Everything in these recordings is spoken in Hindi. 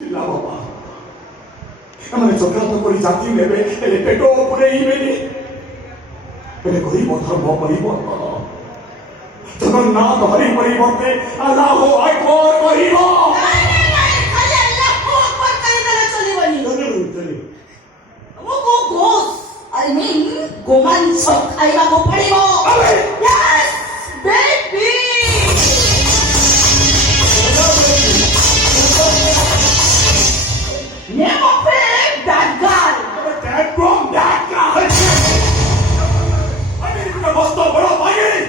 ବାବା ଏମାନେ ଚକ୍ରାନ୍ତ କରି ଜାତି ନେବେ, ହେଲେ ପେଟ ପୁରେଇବେନି। ହେଲେ କହିବ ଧର୍ମ ପରିବର୍ତ୍ତନ, ଜଗନ୍ନାଥ ହରି ପରିବର୍ତ୍ତେ ଆଲ୍ଲାହୁ ଆକ୍ବର କହିବ। ଗୋମାଂସ ଖାଇବାକୁ ପଡ଼ିବ। Never pay that guy. That wrong, that guy. I mean, the most of all, I mean,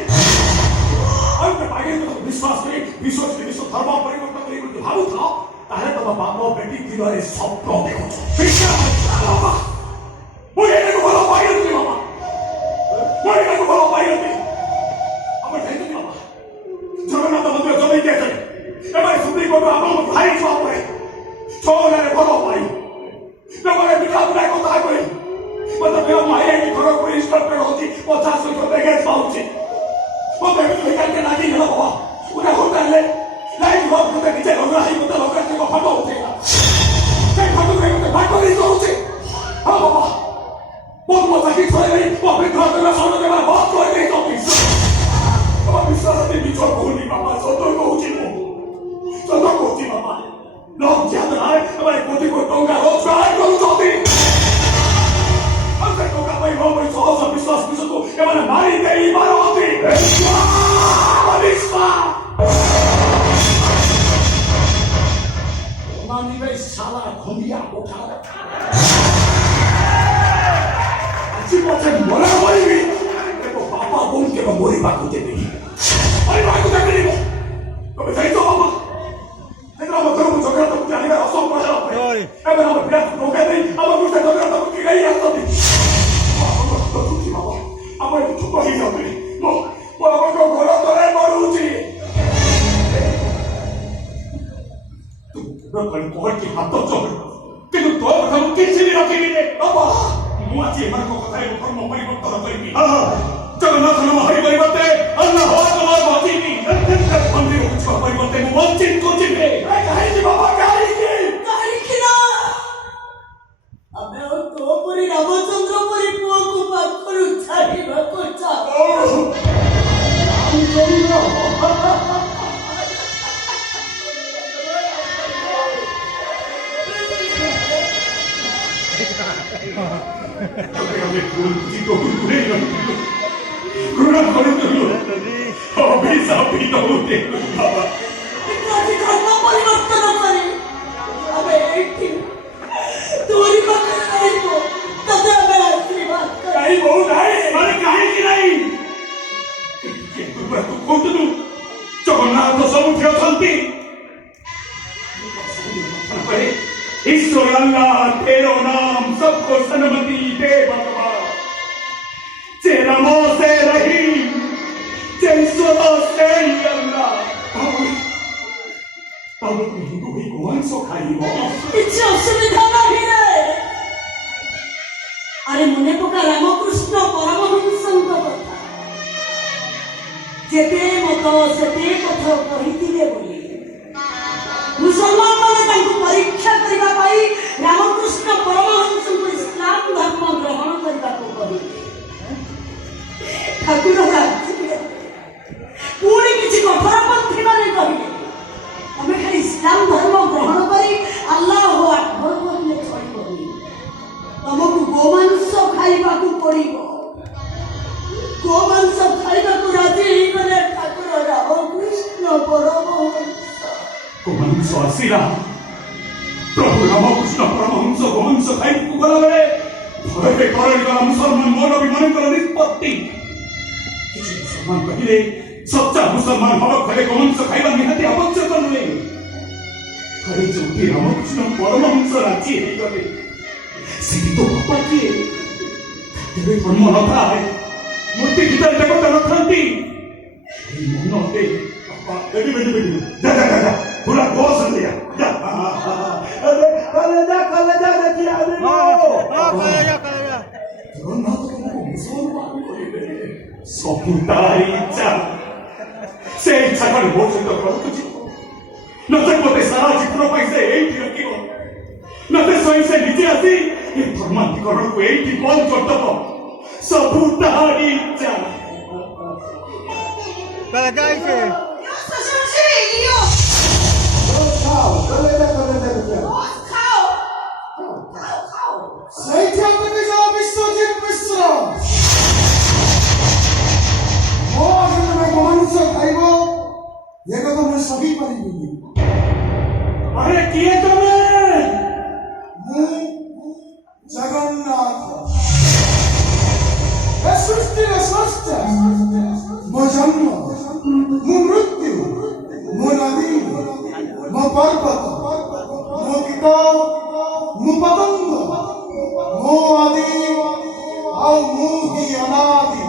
विश्वास नहीं, विश्वास नहीं, विश्वास धर्म परिवर्तन करेंगे तो भावुक था, तारे तो बाबा बेटी की द्वारे सब प्रॉब्लम हो जाए। फिर बाबा, मुझे नहीं बोलो पाइल नहीं बाबा, मुझे नहीं बोलो पाइल नहीं। अब मैं कहती हूँ बाबा, जगन्नाथ मंदिर जो नहीं कहते, ये मैं सुनने को तो आप लोग भाई चुप रहे, छोड़ रहे बोलो भाई, मैं बोले बिना बुलाए को ताई बोले, मतलब मेरा माये की खरों को इंस्टॉल पे होती, 50 रुपए गैस पाउची, वो बेबी तो निकाल के लागी है बाबा, उन्हें होटल ले, लाइट बॉब होते नीचे लोग रही होते लोग करते को फटो उठेगा, कहीं फटो कहीं होते भाग नहीं तो उसे, हाँ बाबा, बहुत मजा की छोड़े नहीं, वो अपने घर में सामने के बाद बहुत छोड़े नहीं तो विश्वास, बाबा विश्वास अपने बिछोड़ को नहीं बाबा, सोचो को उची बाबा, लोग ज्यादा आए, हमारे कोटी को टोंगा रोजगार करो जोती, हमसे टोंगा भाई वो भाई सोच और विश्वास विश्वास को ये मैंने मारी गई मारो होती, विश्वास मानी में साला घुमिया उठा रखा, अच्छी बात है बोला बोली भी, देखो पापा बोल के वो बोली बात होती नहीं, अरे बात होती नहीं वो, तो मैं सही तो बाबा लेकिन हम घरों में झगड़ा तो जाने का असम पड़ रहा है। अब हम बिना रोके नहीं, अब हम उससे झगड़ा तो की गई है तो नहीं। तो तुझी बाबा, अब मैं चुप ही जाऊँ नहीं। वो अब को घोड़ा तो नहीं मारूँगी। तू न कल कोहर की हाथ तो चोर, कि तू तो हम किसी भी रखी नहीं है। बाबा, मुझे मन को कथाई को कर्म परिवर्तन करेगी। हाँ, जगन्नाथ नाम हरि परिवर्ते, अल्लाह हो तुम्हारा बाती नहीं। मंदिर को परिवर्ते को वंचित को जिम्मे। कहीं की बाबा कहीं की ना। अबे वो तो पूरी रामचंद्र पूरी पुआ को बात करूँ चाहे बात को चाहे। अबे फूल जी तो नहीं लगती। गुना करो तो लो। अभी सब भी तो होते बाबा। इतना धर्म परिवर्तन करे। अबे एक तोरी बात नहीं तो तब मैं आशीर्वाद कर। कहीं बहुत आए, अरे कहीं की नहीं। तू खुद तू जगन्नाथ तो सब उठे शांति। ईश्वर अल्लाह तेरो नाम सबको सन्मति दे भगवान। तेरा मोह से रही, ईश्वर से अल्लाह। अब हिंदू ही कौन सो खाई हो? इच्छा असुविधा नहीं है। अरे मुने पका रामकृष्ण परमहंसଙ୍କ କଥା। जेते मत सेते कथा कहिथिले बोली। मुसलमान माने तांको परीक्षा करिबा पाई रामकृष्ण परमहंसଙ୍କୁ इस्लाम धर्म ग्रहण କରିବାକୁ କହିଲେ। ଠାକୁର ରାଜିଲେ। ପୁଣି କିଛି କଠୋରପନ୍ଥୀ ମାନେ କହିଲେ ଆମେ ଖାଲି ଇସ୍ଲାମ ଧର୍ମ ଗ୍ରହଣ କରି ଆଲ୍ଲାହ ଆକ୍ବର କହିଲେ ଚଳିବନି। ତମକୁ ଗୋମାଂସ ଖାଇବାକୁ ପଡ଼ିବ। ଗୋମାଂସ ଖାଇବାକୁ ରାଜି ହେଇଗଲେ ଠାକୁର ରାମକୃଷ୍ଣ ପରମହଂସ। गोवंश आसीला प्रभु रामकृष्ण परमहंस गोवंश खाई गला बेले भय करण गला मुसलमान मौलवी मानकर निष्पत्ति किसी मुसलमान कहिले सच्चा मुसलमान हवा खले गोवंश खाइबा निहाती आवश्यक नुहे खरे जोटी रामकृष्ण परमहंस राजी हे गले सेठी तो बापा किए तेरे मन न थाए मूर्ति भीतर देवता न थांती मन होते बापा बेटी जा जा जा पूरा गोश लिया अरे जा देखिए अभी लो जगन्नाथ को मुसलमान कहिबे सबुताई इच्छा से इच्छा कर बहुत तो करू कुछ न तो सारा जीवन पैसे एठी रखिबो ସ୍ୱୟଂ ସେ ନିଜେ ଆସି ଏ ଧର୍ମାନ୍ତିକରଣକୁ ଏଇଠି ବନ୍ଦ କରିଦବ। ସବୁ ତାହାରି ଇଚ୍ଛା। Palagajcie! Dios to się żyje, Dios! Chao, kolega. Chao! Chao! Słuchajcie, tego zapisać wysro. Może to mąco খাইবো, jego to my sobie পাৰিবি। আরে কিଏ ତମେ? ମୁଁ ଜଗନ୍ନାଥ। ଏ ସୃଷ୍ଟିର ସ୍ରଷ୍ଟା। ମୋ ଜନ୍ମ, ମୋ ମୃତ୍ୟୁ, ମୋ ନଦୀ, ମୋ ପର୍ବତ, ମୋ କୀଟ, ମୋ ପତଙ୍ଗ, ମୋ ଆଦି ଆଉ ମୁଁ ହିଁ ଅନାଦି।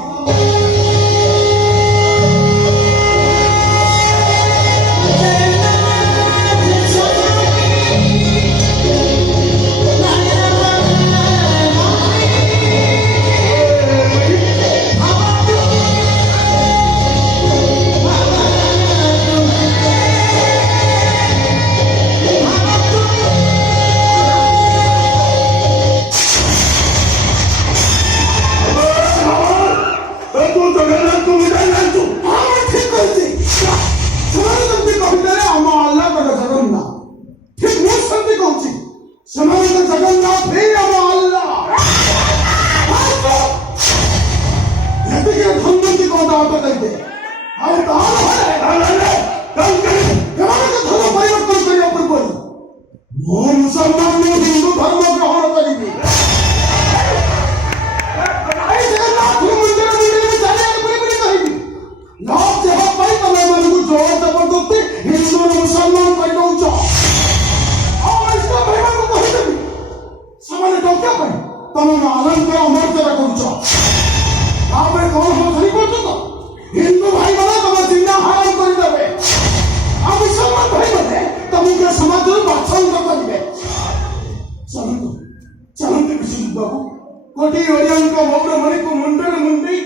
कोटी ओरियांका मौर मणि को मुंडन मुंडी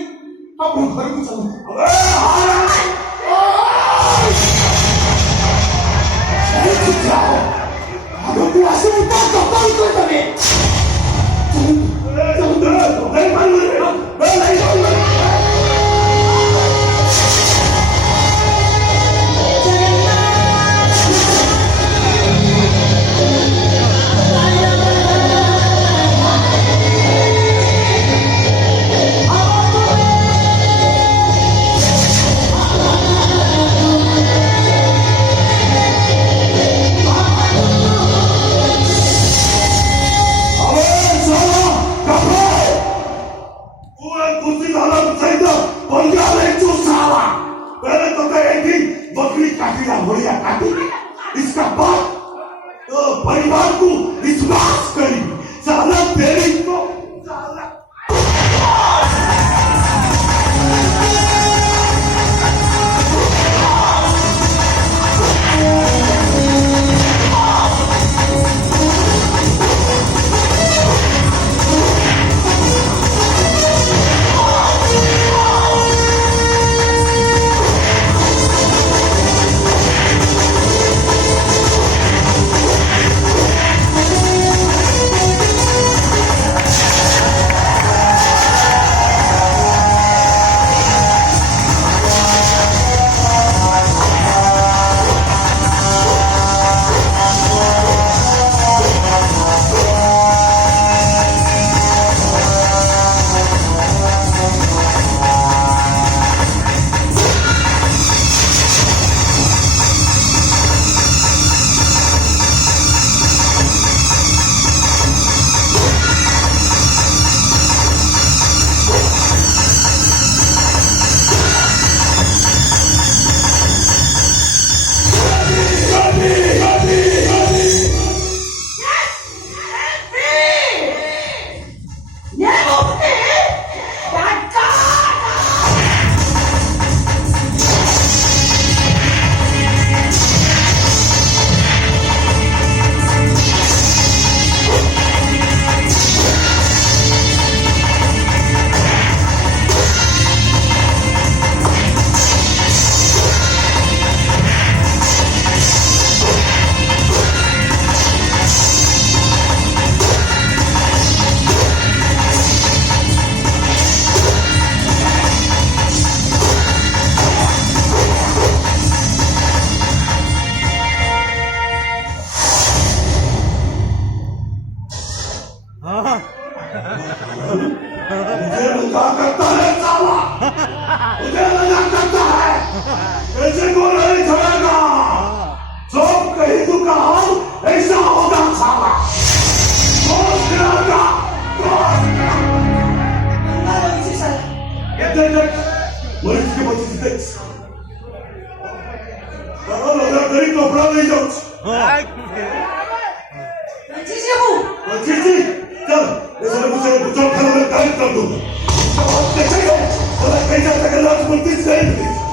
अपन घर को चलो। आगो आसे उठा कपाल कर दे। इसका बाप परिवार को विश्वास करी साला तेरी को जिजे भाऊ चिडचिड चल हे सगळं मुझे बुचक खाला काय करतो त्याच्या काय त्याला काही जाता करला म्हणतीच नाही